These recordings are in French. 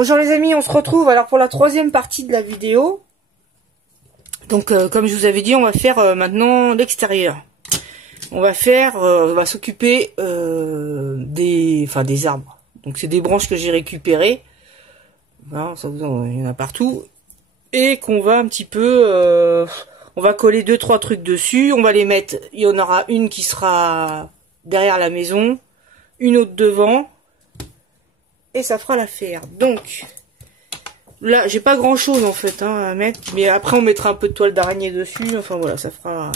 Bonjour les amis, on se retrouve alors pour la troisième partie de la vidéo. Donc comme je vous avais dit, on va faire maintenant l'extérieur. On va s'occuper des arbres. Donc c'est des branches que j'ai récupérées. Voilà, il y en a partout. Et qu'on va un petit peu... on va coller 2-3 trucs dessus. On va les mettre... Il y en aura une qui sera derrière la maison. Une autre devant. Et ça fera l'affaire. Donc... Là, j'ai pas grand chose en fait à mettre. Mais après, on mettra un peu de toile d'araignée dessus. Enfin voilà, ça fera...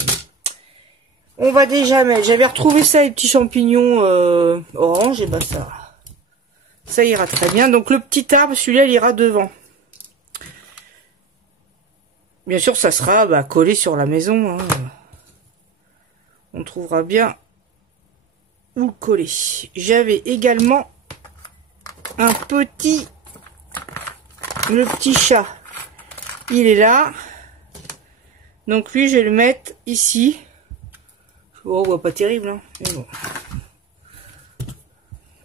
On va déjà mettre... J'avais retrouvé ça, les petits champignons orange. Et bah ça ira très bien. Donc le petit arbre, celui-là, il ira devant. Bien sûr, ça sera collé sur la maison. Hein. On trouvera bien où le coller. J'avais également un petit... Le petit chat. Il est là. Donc lui, je vais le mettre ici. Oh, on voit pas terrible. Hein. Mais bon.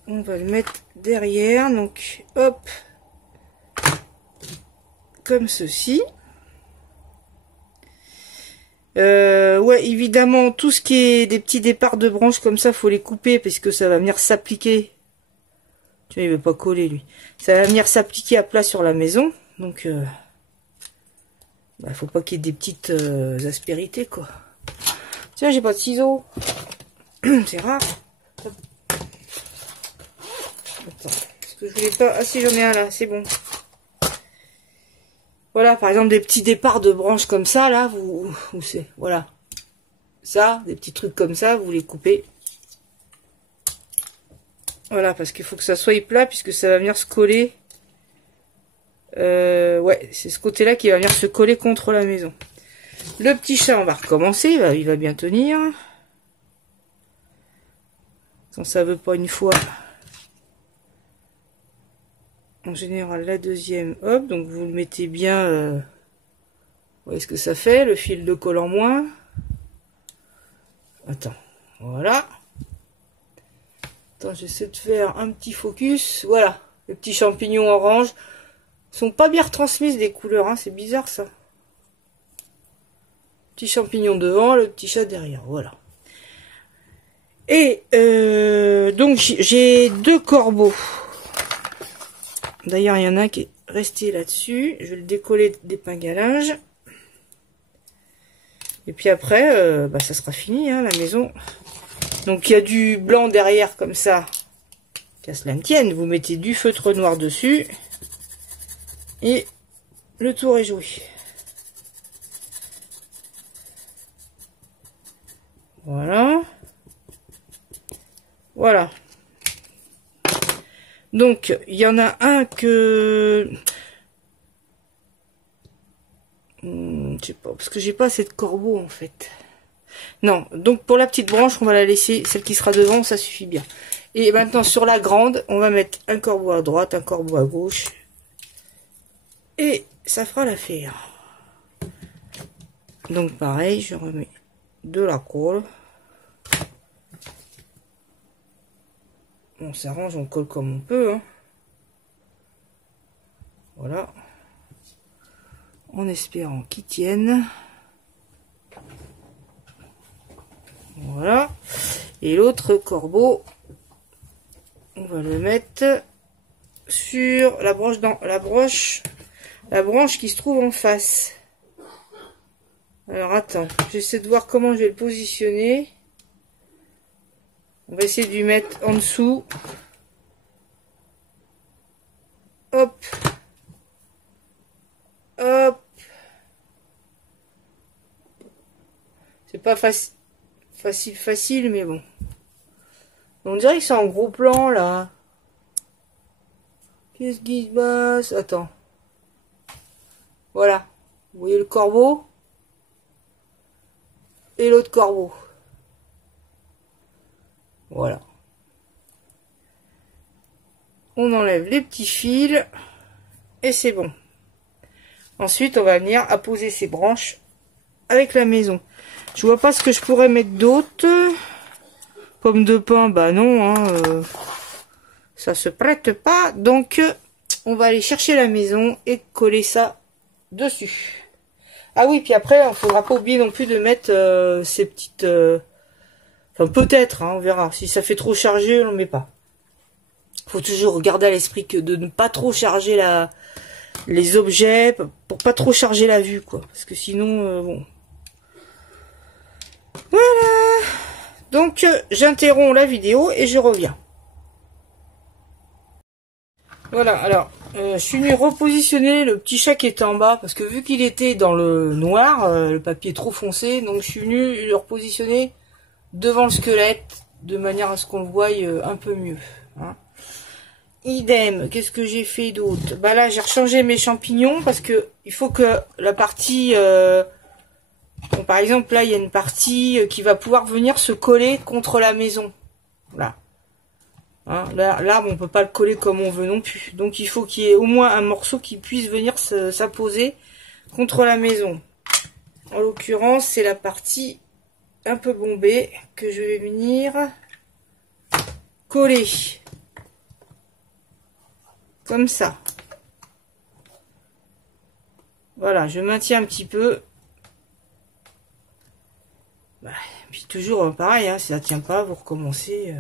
On va le mettre derrière. Donc, hop. Comme ceci. Ouais, évidemment, tout ce qui est des petits départs de branches comme ça, faut les couper parce que ça va venir s'appliquer. Tu vois, il veut pas coller lui. Ça va venir s'appliquer à plat sur la maison. Donc, faut pas qu'il y ait des petites aspérités, quoi. Tiens, j'ai pas de ciseaux. C'est rare. Attends, parce que je voulais pas... Ah si, j'en ai un là, c'est bon. Voilà, par exemple, des petits départs de branches comme ça, là, voilà. Ça, des petits trucs comme ça, vous les coupez. Voilà, parce qu'il faut que ça soit plat, puisque ça va venir se coller. Ouais, c'est ce côté-là qui va venir se coller contre la maison. Le petit chat, on va recommencer, il va bien tenir. Quand ça veut pas une fois. En général, la deuxième, hop, donc vous le mettez bien. Vous voyez ce que ça fait, le fil de colle en moins. Attends, voilà. Attends, j'essaie de faire un petit focus. Voilà, les petits champignons orange. Ils sont pas bien retransmises des couleurs, hein, c'est bizarre ça. Petit champignon devant, le petit chat derrière, voilà. Et donc j'ai deux corbeaux. D'ailleurs, il y en a un qui est resté là-dessus. Je vais le décoller d'épinglage. Et puis après, ça sera fini, hein, la maison. Donc il y a du blanc derrière comme ça. Qu'à cela ne tienne, vous mettez du feutre noir dessus. Et le tour est joué. Voilà. Voilà. Donc, il y en a un que... je sais pas, parce que j'ai pas assez de corbeaux en fait. Non, donc pour la petite branche, on va la laisser, celle qui sera devant, ça suffit bien. Et maintenant, sur la grande, on va mettre un corbeau à droite, un corbeau à gauche. Et ça fera l'affaire. Donc pareil, je remets de la colle. On s'arrange, on colle comme on peut. Hein. Voilà. En espérant qu'ils tiennent. Voilà. Et l'autre corbeau, on va le mettre sur la branche la branche qui se trouve en face. Alors attends, j'essaie de voir comment je vais le positionner. On va essayer de lui mettre en dessous. Hop. Hop. C'est pas facile, mais bon. On dirait que c'est en gros plan, là. Qu'est-ce qui se passe? Attends. Voilà. Vous voyez le corbeau? Et l'autre corbeau. Voilà. On enlève les petits fils. Et c'est bon. Ensuite, on va venir apposer ces branches avec la maison. Je vois pas ce que je pourrais mettre d'autre. Pomme de pin, bah non. Hein, ça se prête pas. Donc, on va aller chercher la maison et coller ça dessus. Ah oui, puis après, il ne faudra pas oublier non plus de mettre ces petites... Enfin, peut-être, hein, on verra. Si ça fait trop chargé, on ne met pas. Il faut toujours garder à l'esprit que de ne pas trop charger les objets, pour pas trop charger la vue, quoi. Parce que sinon, bon... Voilà. Donc, j'interromps la vidéo et je reviens. Voilà, alors, je suis venue repositionner le petit chat qui était en bas, parce que vu qu'il était dans le noir, le papier trop foncé, donc je suis venue le repositionner devant le squelette, de manière à ce qu'on le voie un peu mieux. Hein. Idem, qu'est-ce que j'ai fait d'autre? Bah là, j'ai rechangé mes champignons, parce que il faut que la partie... bon, par exemple, là, il y a une partie qui va pouvoir venir se coller contre la maison. Voilà. Hein, là, on peut pas le coller comme on veut non plus. Donc, il faut qu'il y ait au moins un morceau qui puisse venir s'apposer contre la maison. En l'occurrence, c'est la partie un peu bombée que je vais venir coller. Comme ça. Voilà, je maintiens un petit peu. Bah, puis toujours pareil, hein, si ça tient pas, vous recommencez.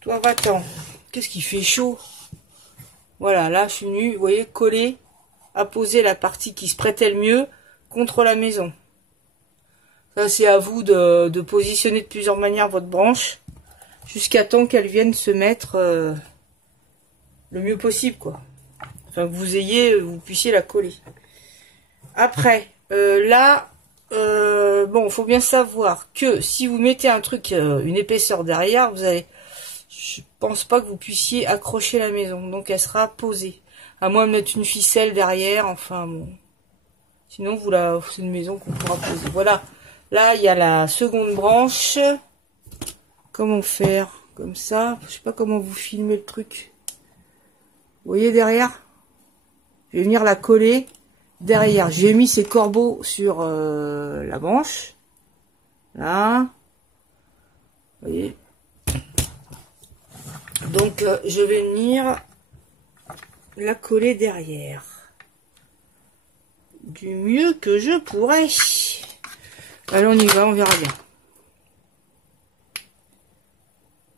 Toi, va-t'en. Qu'est-ce qui fait chaud? Voilà, là, je suis venue, vous voyez, coller, apposer la partie qui se prêtait le mieux contre la maison. Ça, c'est à vous de positionner de plusieurs manières votre branche, jusqu'à temps qu'elle vienne se mettre le mieux possible, quoi. Enfin, que vous puissiez la coller. Après, là, bon, faut bien savoir que si vous mettez un truc, une épaisseur derrière, vous allez... Je pense pas que vous puissiez accrocher la maison. Donc elle sera posée. À moins de mettre une ficelle derrière. Enfin bon. Sinon c'est une maison qu'on pourra poser. Voilà. Là il y a la seconde branche. Comment faire? Comme ça. Je sais pas comment vous filmez le truc. Vous voyez derrière? Je vais venir la coller derrière. J'ai mis ces corbeaux sur la branche. Là. Vous voyez? Donc, je vais venir la coller derrière. Du mieux que je pourrais. Allez, on y va, on verra bien.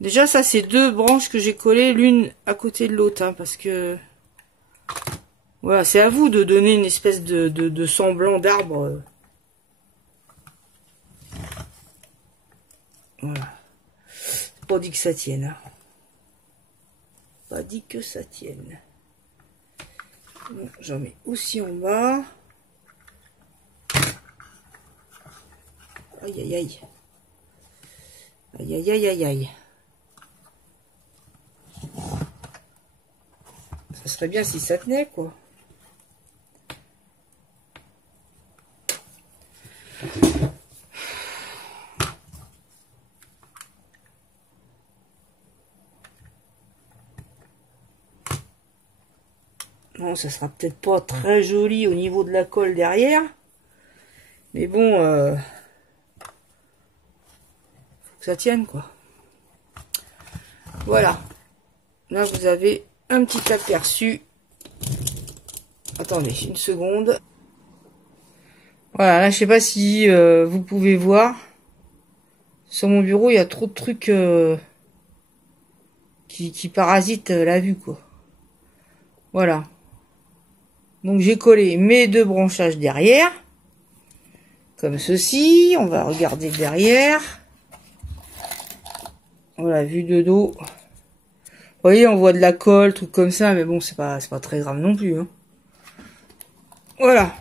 Déjà, ça, c'est deux branches que j'ai collées l'une à côté de l'autre. Hein, parce que... Voilà, c'est à vous de donner une espèce de semblant d'arbre. Voilà. C'est pas dit que ça tienne. Hein. Pas dit que ça tienne. Bon, j'en mets aussi en bas. Aïe aïe aïe. Aïe aïe aïe aïe aïe. Ça serait bien si ça tenait, quoi. Bon, ça sera peut-être pas très joli au niveau de la colle derrière. Mais bon, faut que ça tienne, quoi. Voilà. Là, vous avez un petit aperçu. Attendez, une seconde. Voilà, là, je sais pas si vous pouvez voir. Sur mon bureau, il y a trop de trucs qui parasitent la vue, quoi. Voilà. Donc j'ai collé mes deux branchages derrière, comme ceci. On va regarder derrière. Voilà, vue de dos. Vous voyez, on voit de la colle, trucs comme ça, mais bon, c'est pas très grave non plus. Hein. Voilà.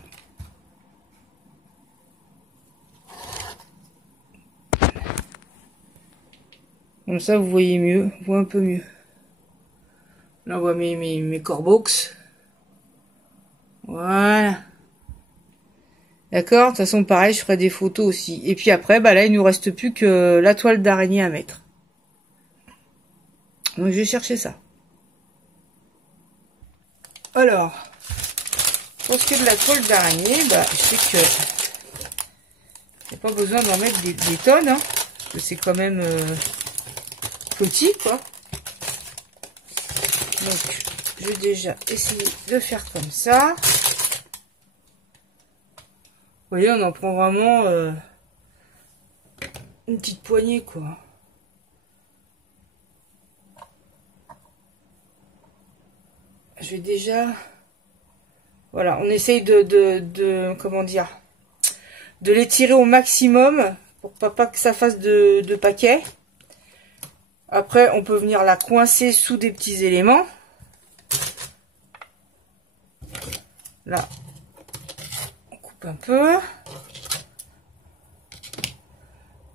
Comme ça, vous voyez mieux, vous voyez un peu mieux. Là, on voit mes corebox. Voilà. D'accord? De toute façon, pareil, je ferai des photos aussi. Et puis après, bah là, il nous reste plus que la toile d'araignée à mettre. Donc, je vais chercher ça. Alors, pour ce qui est de la toile d'araignée, bah, je sais que il n'y a pas besoin d'en mettre des tonnes, hein, parce que c'est quand même petit, quoi. Donc, je vais déjà essayer de faire comme ça. Vous voyez, on en prend vraiment une petite poignée, quoi. Je vais déjà... Voilà, on essaye comment dire, de l'étirer au maximum pour pas que ça fasse de paquets. Après, on peut venir la coincer sous des petits éléments. Là, on coupe un peu.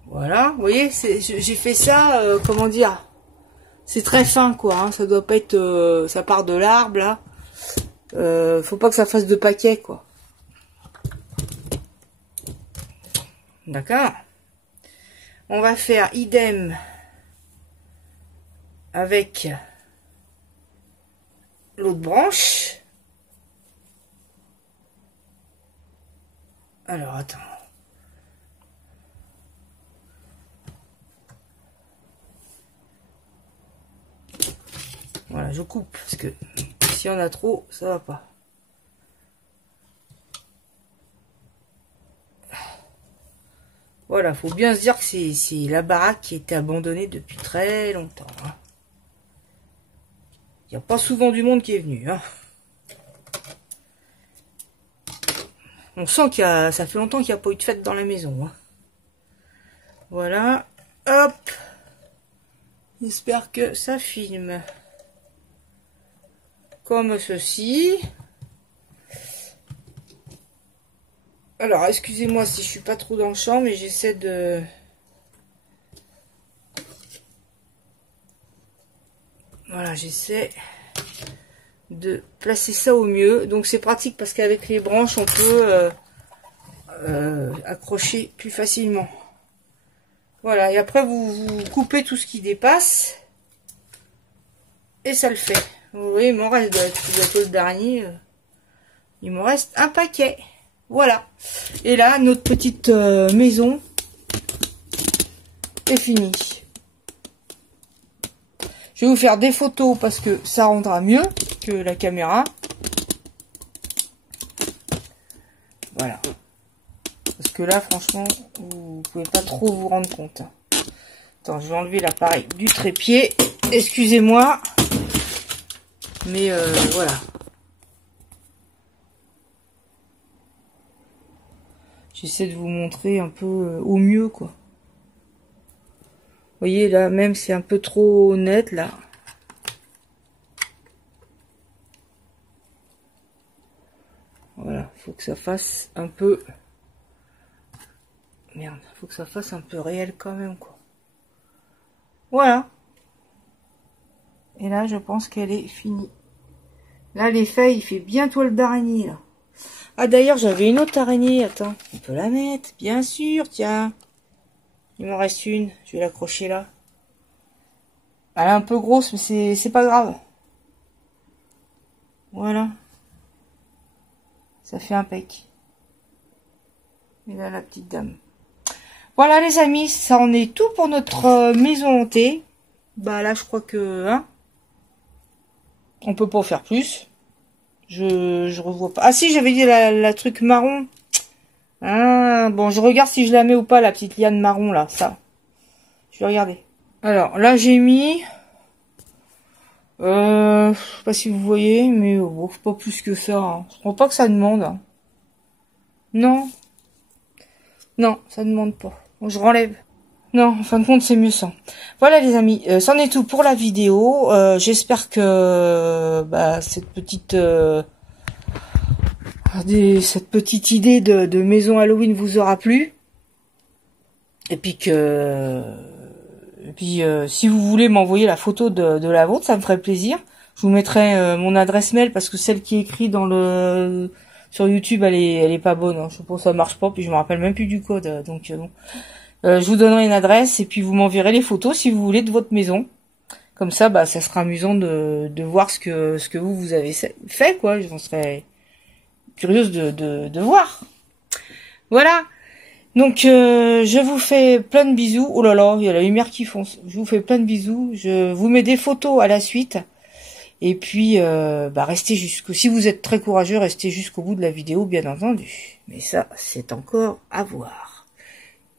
Voilà, vous voyez, j'ai fait ça, comment dire, c'est très fin, quoi. Hein, ça doit pas être, ça part de l'arbre, là. Faut pas que ça fasse de paquets, quoi. D'accord. On va faire idem avec l'autre branche. Alors, attends. Voilà, je coupe, parce que s'il y en a trop, ça va pas. Voilà, faut bien se dire que c'est la baraque qui était abandonnée depuis très longtemps. Hein. Il n'y a pas souvent du monde qui est venu. Hein. On sent qu'il y a, ça fait longtemps qu'il n'y a pas eu de fête dans la maison. Hein. Voilà, hop. J'espère que ça filme. Comme ceci. Alors, excusez-moi si je suis pas trop dans le champ, mais j'essaie de... Voilà, j'essaie de placer ça au mieux. Donc, c'est pratique parce qu'avec les branches, on peut accrocher plus facilement. Voilà, et après, vous coupez tout ce qui dépasse. Et ça le fait. Vous voyez, il m'en reste de le dernier. Il me reste un paquet. Voilà. Et là, notre petite maison est finie. Je vais vous faire des photos parce que ça rendra mieux que la caméra. Voilà. Parce que là, franchement, vous pouvez pas trop vous rendre compte. Attends, je vais enlever l'appareil du trépied. Excusez-moi. Mais voilà. J'essaie de vous montrer un peu au mieux, quoi. Vous voyez, là, même, c'est un peu trop net, là. Voilà, faut que ça fasse un peu... Merde, faut que ça fasse un peu réel quand même, quoi. Voilà. Et là, je pense qu'elle est finie. Là, les feuilles, il fait bien toile d'araignée, là. Ah, d'ailleurs, j'avais une autre araignée. Attends, on peut la mettre, bien sûr, tiens. Il m'en reste une. Je vais l'accrocher là. Elle est un peu grosse, mais c'est pas grave. Voilà. Ça fait un pec. Et là, la petite dame. Voilà, les amis, ça en est tout pour notre maison hantée. Bah, là, je crois que... Hein, on peut pas en faire plus. Je revois pas. Ah si, j'avais dit la truc marron. Ah, bon, je regarde si je la mets ou pas, la petite liane marron, là, ça. Je vais regarder. Alors, là, j'ai mis... je sais pas si vous voyez, mais bon, pas plus que ça. Hein. Je crois pas que ça demande. Hein. Non. Non, ça demande pas. Bon, je renlève. Non, en fin de compte, c'est mieux ça. Voilà, les amis, c'en est tout pour la vidéo. J'espère que cette petite idée de maison Halloween vous aura plu. Et puis si vous voulez m'envoyer la photo de la vôtre, ça me ferait plaisir. Je vous mettrai mon adresse mail parce que celle qui est écrite sur YouTube, elle est pas bonne. Hein. Je sais pas, ça marche pas, puis je me rappelle même plus du code. Donc bon. Je vous donnerai une adresse et puis vous m'enverrez les photos si vous voulez de votre maison. Comme ça, ça sera amusant de voir ce que vous avez fait, quoi. J'en serais curieuse de voir. Voilà. Donc, je vous fais plein de bisous. Oh là là, il y a la lumière qui fonce. Je vous fais plein de bisous. Je vous mets des photos à la suite. Et puis, restez si vous êtes très courageux, restez jusqu'au bout de la vidéo, bien entendu. Mais ça, c'est encore à voir.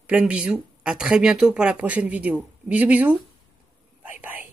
Plein de bisous. À très bientôt pour la prochaine vidéo. Bisous, bisous. Bye bye.